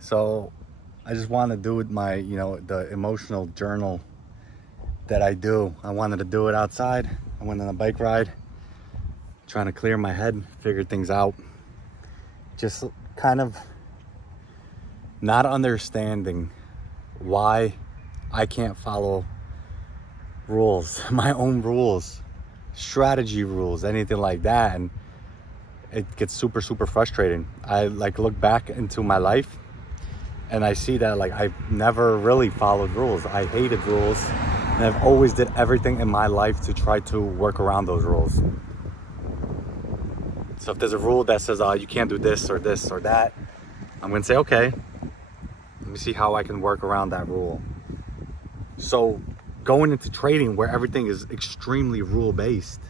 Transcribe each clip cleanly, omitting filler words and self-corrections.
So I just want to do with my, the emotional journal that I do. I wanted to do it outside. I went on a bike ride, trying to clear my head, figure things out. Just kind of not understanding why I can't follow rules, my own rules, strategy rules, anything like that. And it gets super, super frustrating. I look back into my life and I see that I've never really followed rules. I hated rules, and I've always did everything in my life to try to work around those rules. So if there's a rule that says you can't do this or that, I'm gonna say, okay, let me see how I can work around that rule. So going into trading where everything is extremely rule based,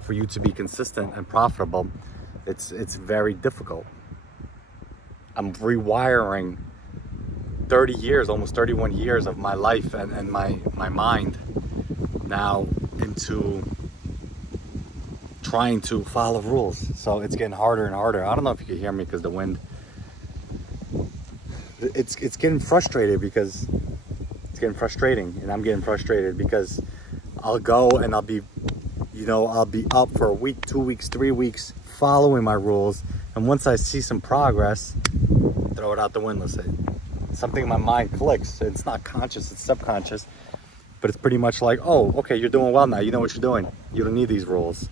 for you to be consistent and profitable, it's very difficult. I'm rewiring 30 years, almost 31 years of my life and my mind now into trying to follow rules. So it's getting harder and harder. I don't know if you can hear me because the wind. It's getting frustrated because it's getting frustrating, and I'm getting frustrated because I'll go and I'll be up for a week, 2 weeks, 3 weeks following my rules, and once I see some progress, throw it out the window. Say something in my mind clicks. It's not conscious, it's subconscious, but it's pretty much like, oh, okay, you're doing well now. You know what you're doing. You don't need these rules.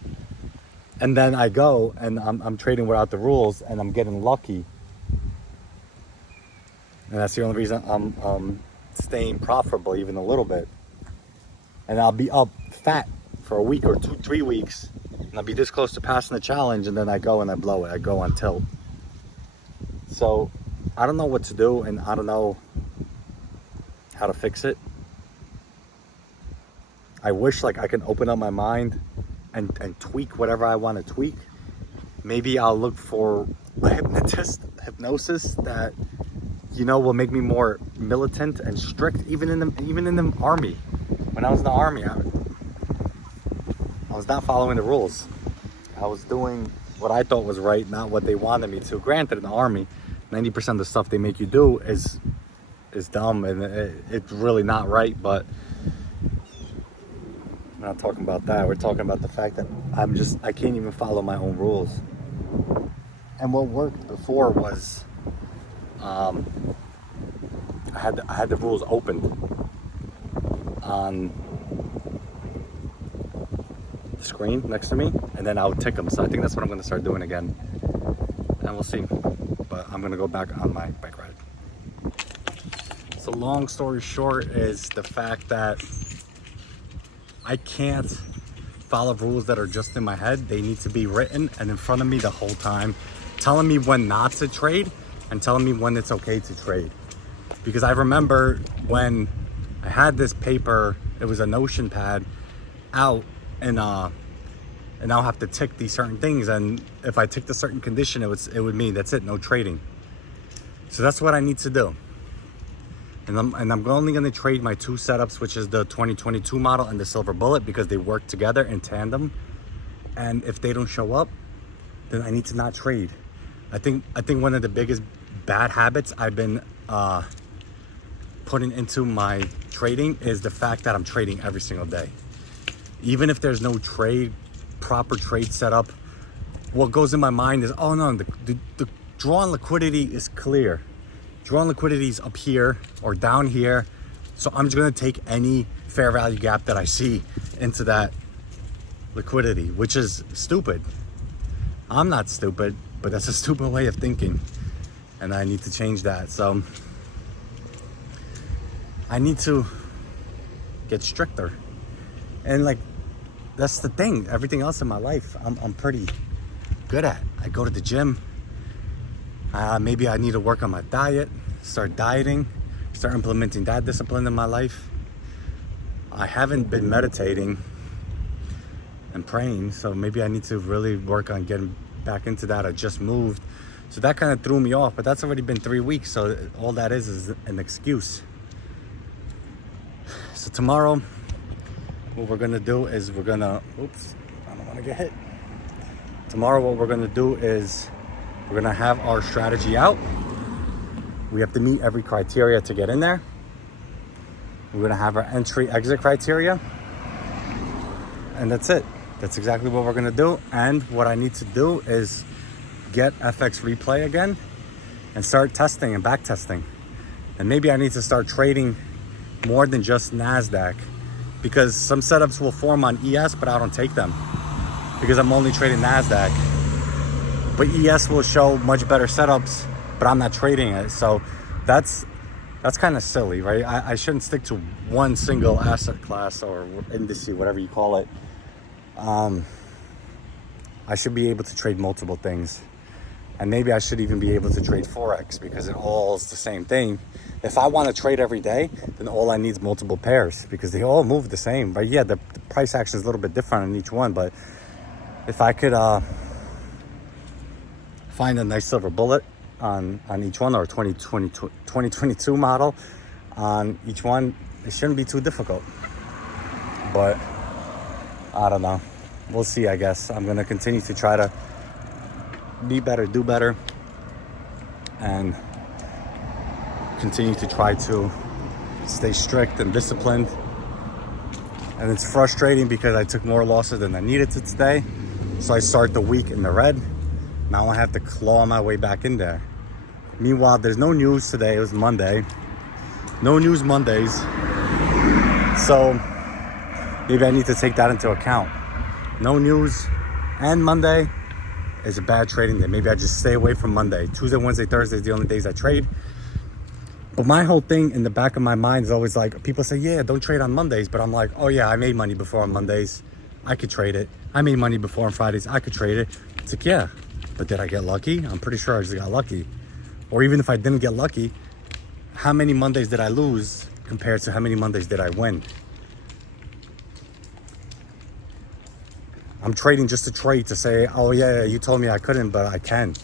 And then I go and I'm trading without the rules, and I'm getting lucky. And that's the only reason I'm staying profitable even a little bit. And I'll be up fat for a week or 2-3 weeks, and I'll be this close to passing the challenge, and then I go and I blow it. I go on tilt. So I don't know what to do, and I don't know how to fix it. I wish I can open up my mind and tweak whatever I want to tweak. Maybe I'll look for a hypnosis that will make me more militant and strict. Even in the army, when I was in the army, I was not following the rules. I was doing what I thought was right, not what they wanted me to. Granted, in the army, 90% of the stuff they make you do is dumb, and it's really not right, but we're not talking about that. We're talking about the fact that I can't even follow my own rules. And what worked before was I had the rules opened on the screen next to me, and then I would tick them. So I think that's what I'm going to start doing again, and we'll see. But I'm going to go back on my bike ride. So long story short is the fact that I can't follow rules that are just in my head. They need to be written and in front of me the whole time, telling me when not to trade and telling me when it's okay to trade. Because I remember when I had this paper, it was a Notion pad out, and I'll have to tick these certain things, and if I ticked a certain condition, it would mean that's it, no trading. So that's what I need to do. And I'm only going to trade my two setups, which is the 2022 model and the Silver Bullet, because they work together in tandem. And if they don't show up, then I need to not trade. I think one of the biggest bad habits I've been putting into my trading is the fact that I'm trading every single day. Even if there's no proper trade setup, what goes in my mind is, oh no, the drawn liquidity is clear. Drawn liquidity is up here or down here, so I'm just gonna take any fair value gap that I see into that liquidity, which is stupid. I'm not stupid, but that's a stupid way of thinking, and I need to change that. So I need to get stricter, and that's the thing. Everything else in my life I'm pretty good at. I go to the gym. Maybe I need to work on my diet, start dieting, start implementing that discipline in my life. I haven't been meditating and praying, so maybe I need to really work on getting back into that. I just moved, so that kind of threw me off, but that's already been 3 weeks, so all that is an excuse. So tomorrow, what we're gonna do is oops, I don't want to get hit. Tomorrow what we're gonna do is we're gonna have our strategy out, We have to meet every criteria to get in there. We're gonna have our entry exit criteria. And that's it. That's exactly what we're gonna do. And what I need to do is get FX replay again and start testing and back testing. And maybe I need to start trading more than just NASDAQ, because some setups will form on ES, but I don't take them because I'm only trading NASDAQ. But ES will show much better setups, but I'm not trading it. So that's kind of silly, right? I shouldn't stick to one single asset class or indice, whatever you call it. I should be able to trade multiple things. And maybe I should even be able to trade Forex, because it all is the same thing. If I want to trade every day, then all I need is multiple pairs, because they all move the same. But yeah, the price action is a little bit different on each one. But if I could find a nice silver bullet on each one, or 2022 model on each one, it shouldn't be too difficult. But I don't know. We'll see, I guess. I'm going to continue to try to be better, do better, and continue to try to stay strict and disciplined. And it's frustrating because I took more losses than I needed to today. So I start the week in the red. Now I have to claw my way back in there. Meanwhile, there's no news today. It was Monday. No news Mondays. So maybe I need to take that into account. No news and Monday is a bad trading day. Maybe I just stay away from Monday. Tuesday, Wednesday, Thursday is the only days I trade. But my whole thing in the back of my mind is always like, people say, yeah, don't trade on Mondays. But I'm like, oh yeah, I made money before on Mondays. I could trade it. I made money before on Fridays. I could trade it. It's like, yeah, but did I get lucky? I'm pretty sure I just got lucky. Or even if I didn't get lucky, how many Mondays did I lose compared to how many Mondays did I win? I'm trading just to trade, to say, oh yeah, you told me I couldn't, but I can.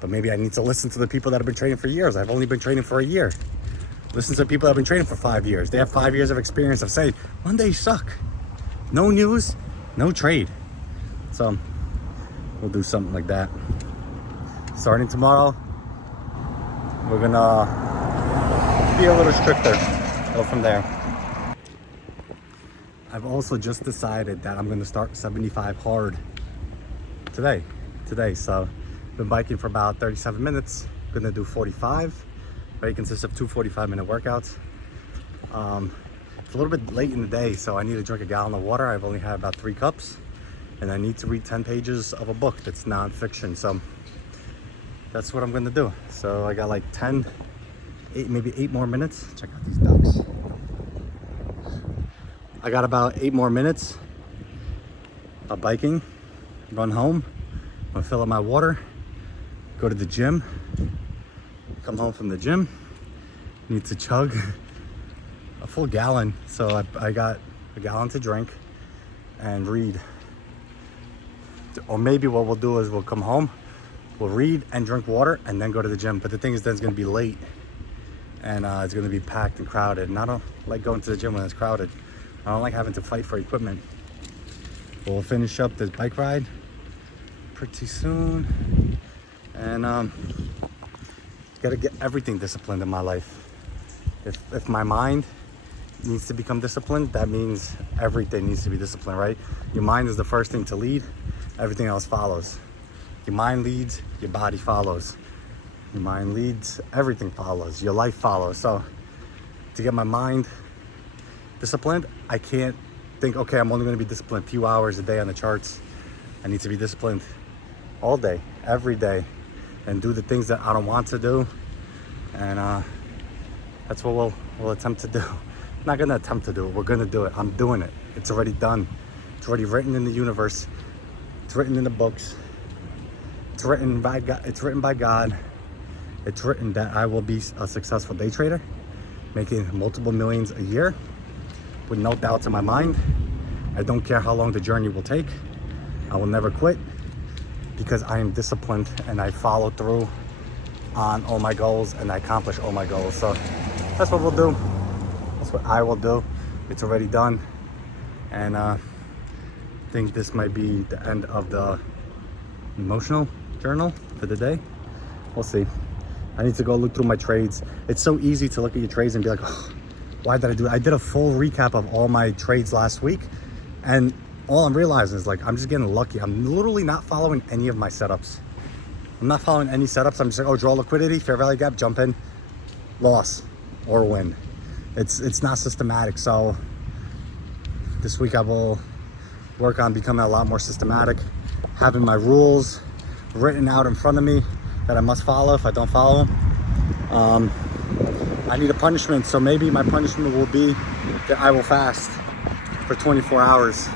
But maybe I need to listen to the people that have been trading for years. I've only been trading for a year. Listen to people that have been trading for 5 years. They have 5 years of experience of saying, Mondays suck. No news, no trade. So we'll do something like that. Starting tomorrow, we're gonna be a little stricter. Go from there. I've also just decided that I'm gonna start 75 hard today. So I've been biking for about 37 minutes. Gonna do 45. It consists of 2 45-minute workouts. It's a little bit late in the day, so I need to drink a gallon of water. I've only had about 3 cups, and I need to read 10 pages of a book that's nonfiction. So that's what I'm gonna do. So I got like maybe 8 more minutes. Check out these ducks. I got about 8 more minutes of biking, run home, I'm gonna fill up my water, go to the gym, come home from the gym, need to chug a full gallon. So I got a gallon to drink and read. Or maybe what we'll do is we'll come home, we'll read and drink water and then go to the gym. But the thing is, then it's gonna be late and it's gonna be packed and crowded. And I don't like going to the gym when it's crowded. I don't like having to fight for equipment. We'll finish up this bike ride pretty soon. And gotta get everything disciplined in my life. If my mind needs to become disciplined, that means everything needs to be disciplined, right? Your mind is the first thing to lead, everything else follows. Your mind leads, your body follows. Your mind leads, everything follows, your life follows. So to get my mind disciplined, I can't think, okay, I'm only gonna be disciplined a few hours a day on the charts. I need to be disciplined all day, every day, and do the things that I don't want to do. And that's what we'll attempt to do. I'm not gonna attempt to do it, we're gonna do it. I'm doing it. It's already done. It's already written in the universe. It's written in the books. It's written by God. It's written by God. It's written that I will be a successful day trader, making multiple millions a year with no doubts in my mind. I don't care how long the journey will take. I will never quit because I am disciplined and I follow through on all my goals and I accomplish all my goals. So that's what we'll do. That's what I will do. It's already done. And I think this might be the end of the emotional journal for the day. We'll see. I need to go look through my trades. It's so easy to look at your trades and be like, oh, why did I do it? I did a full recap of all my trades last week, and all I'm realizing is like, I'm just getting lucky. I'm literally not following any of my setups. I'm not following any setups. I'm just like, oh, draw liquidity, fair value gap, jump in, loss or win. It's not systematic. So this week I will work on becoming a lot more systematic, having my rules written out in front of me that I must follow. If I don't follow them, I need a punishment. So maybe my punishment will be that I will fast for 24 hours.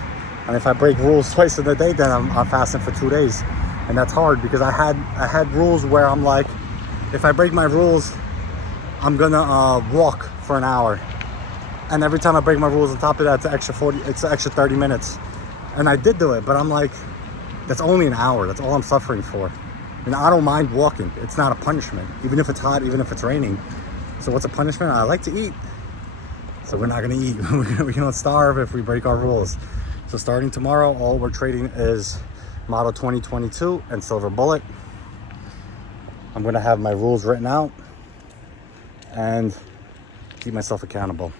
And if I break rules twice in a day, then I'm fasting for 2 days. And that's hard because I had rules where I'm like, if I break my rules, I'm gonna walk for an hour. And every time I break my rules on top of that, it's an extra 30 minutes. And I did do it, but I'm like, that's only an hour. That's all I'm suffering for. And I don't mind walking. It's not a punishment, even if it's hot, even if it's raining. So what's a punishment? I like to eat. So we're not gonna eat. We're gonna starve if we break our rules. So starting tomorrow, all we're trading is Model 2022 and Silver Bullet. I'm gonna have my rules written out and keep myself accountable.